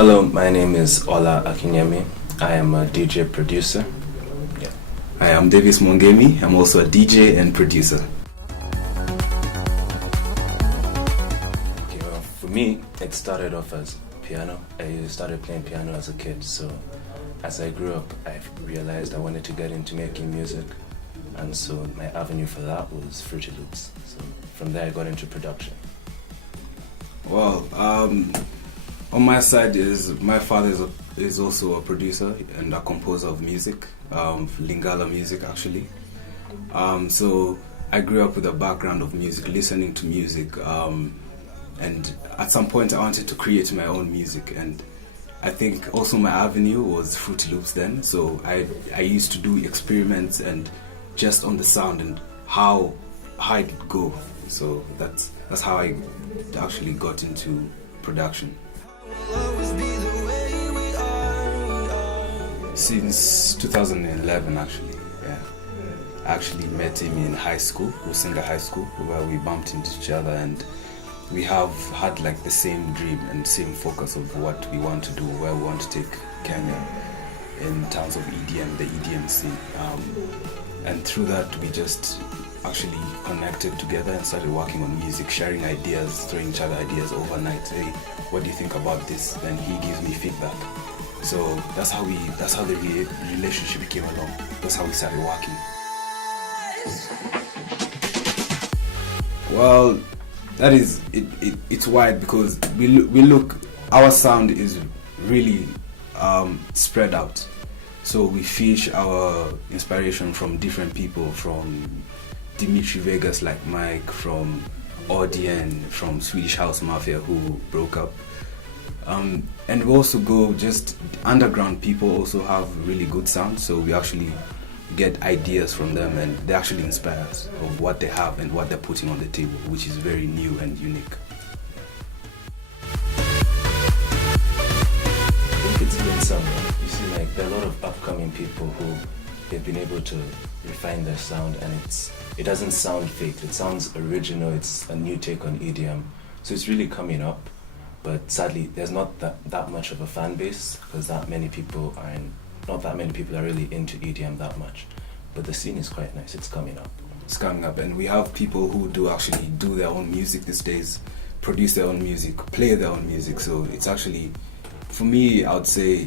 Hello, my name is Olaoluwa Akinyemi. I am a DJ producer. Yeah. Hi, I'm Mwangemi. I'm also a DJ and producer. Okay, well, for me, it started off as piano. I started playing piano as a kid, so as I grew up, I realized I wanted to get into making music, and so my avenue for that was Fruity Loops. So from there, I got into production. Well, on my side my father is also a producer and a composer of music, Lingala music actually. So I grew up with a background of music, listening to music, and at some point I wanted to create my own music, and I think also my avenue was Fruity Loops then. So I used to do experiments and just on the sound and how it would go. So that's how I actually got into production. Since 2011 actually, yeah. I actually met him in high school, Rusinga High School, where we bumped into each other, and we have had like the same dream and same focus of what we want to do, where we want to take Kenya in terms of EDM, the EDM scene. And through that we just actually connected together and started working on music, sharing ideas, throwing each other ideas overnight. Hey, what do you think about this? Then he gives me feedback. So that's how the relationship came along. That's how we started working. Well, that is it's wide because we look our sound is really spread out. So we fish our inspiration from different people, from Dimitri Vegas like Mike, from Audien, from Swedish House Mafia who broke up. And we also go just underground people also have really good sound, so we actually get ideas from them and they actually inspire us of what they have and what they're putting on the table, which is very new and unique. I think it's been somewhere. You see, like, there are a lot of upcoming people who they've been able to refine their sound, and it doesn't sound fake. It sounds original. It's a new take on EDM, so it's really coming up. But sadly, there's not that much of a fan base because not that many people are really into EDM that much. But the scene is quite nice. It's coming up. It's coming up, and we have people who actually do their own music these days, produce their own music, play their own music. So it's actually, for me, I would say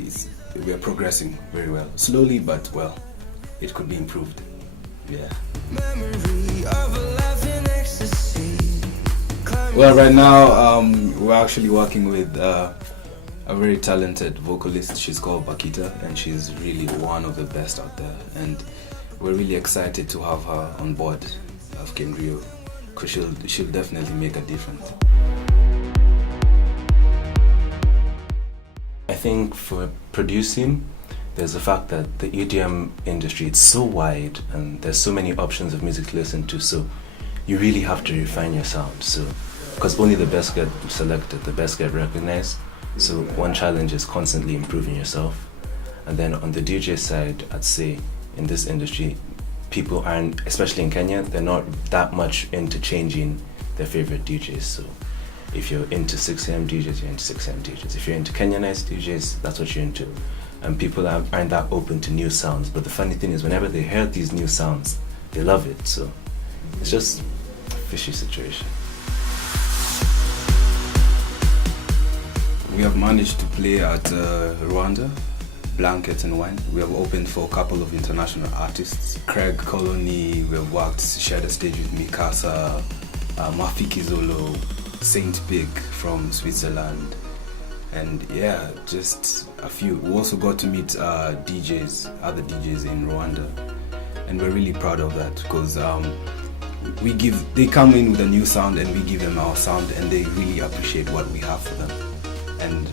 we're progressing very well. Slowly, but well, it could be improved. Yeah. Memory of a life in ecstasy. Well, right now we're actually working with a very talented vocalist. She's called Bakita, and she's really one of the best out there. And we're really excited to have her on board, Lovekey Riyo, because she'll definitely make a difference. I think for producing, there's the fact that the EDM industry, it's so wide and there's so many options of music to listen to, so you really have to refine your sound. So because only the best get selected, the best get recognized. So one challenge is constantly improving yourself. And then on the DJ side, I'd say in this industry, people aren't, especially in Kenya, they're not that much into changing their favorite DJs. So if you're into 6 a.m. DJs, you're into 6 a.m. DJs. If you're into Kenyanized DJs, that's what you're into. And people aren't that open to new sounds. But the funny thing is, whenever they hear these new sounds, they love it. So it's just a fishy situation. We have managed to play at Rwanda, Blanket and Wine. We have opened for a couple of international artists. Craig Colony, we have shared a stage with Mikasa, Mafiki Zolo, Saint Pig from Switzerland, and yeah, just a few. We also got to meet other DJs in Rwanda, and we're really proud of that because they come in with a new sound and we give them our sound, and they really appreciate what we have for them. And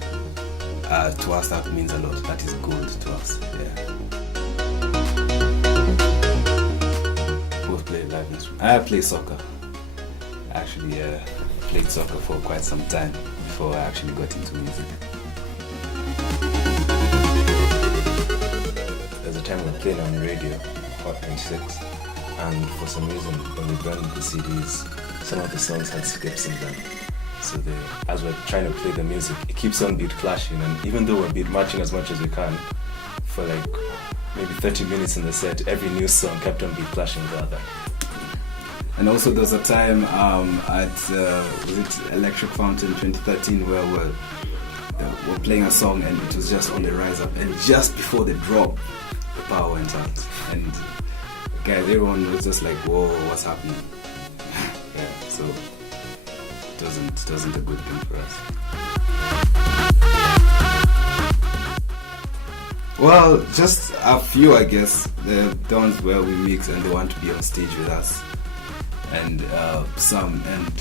to us that means a lot. That is gold to us. Yeah. Both play live instruments. I play soccer. Actually, played soccer for quite some time before I actually got into music. There's a time we played on the radio, Hot 96, and for some reason when we burned the CDs, some of the songs had skips in them. So as we're trying to play the music, it keeps on beat clashing, and even though we're beat matching as much as we can, for like maybe 30 minutes in the set, every new song kept on beat clashing the other. And also there was a time at was it Electric Fountain 2013 where we're playing a song and it was just on the rise up, and just before the drop, the power went out, and guys, everyone was just like, "Whoa, what's happening?" Yeah, so it wasn't a good thing for us. Well, just a few, I guess. The ones where we mix and they want to be on stage with us, and some end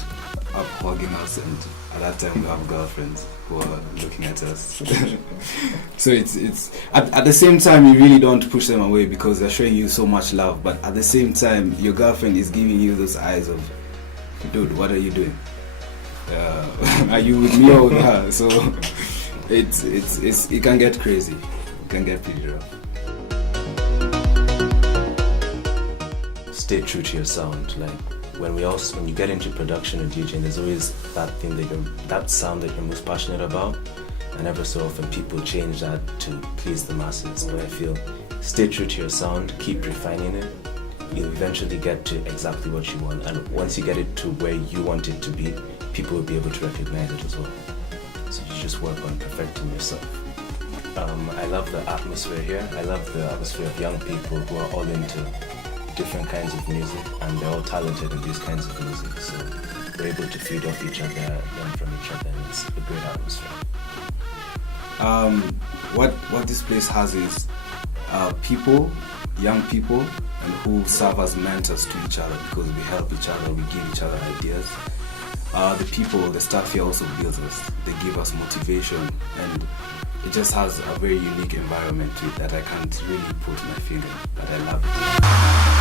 up hugging us, and at that time we have girlfriends who are looking at us. So it's at the same time you really don't push them away because they're showing you so much love, but at the same time your girlfriend is giving you those eyes of, dude, what are you doing? Are you with me or with her? So it can get crazy. It can get pretty rough. Stay true to your sound. Like when you get into production and DJing, there's always that thing that sound that you're most passionate about, and every so often people change that to please the masses. But I feel stay true to your sound, keep refining it. You'll eventually get to exactly what you want, and once you get it to where you want it to be, people will be able to recognize it as well. So you just work on perfecting yourself. I love the atmosphere here. I love the atmosphere of young people who are all into different kinds of music, and they're all talented in these kinds of music. So we're able to feed off each other, learn from each other, and it's a great atmosphere. What this place has is people, young people, and who serve as mentors to each other because we help each other, we give each other ideas. The staff here also builds us. They give us motivation, and it just has a very unique environment to it that I can't really put my finger, but I love it.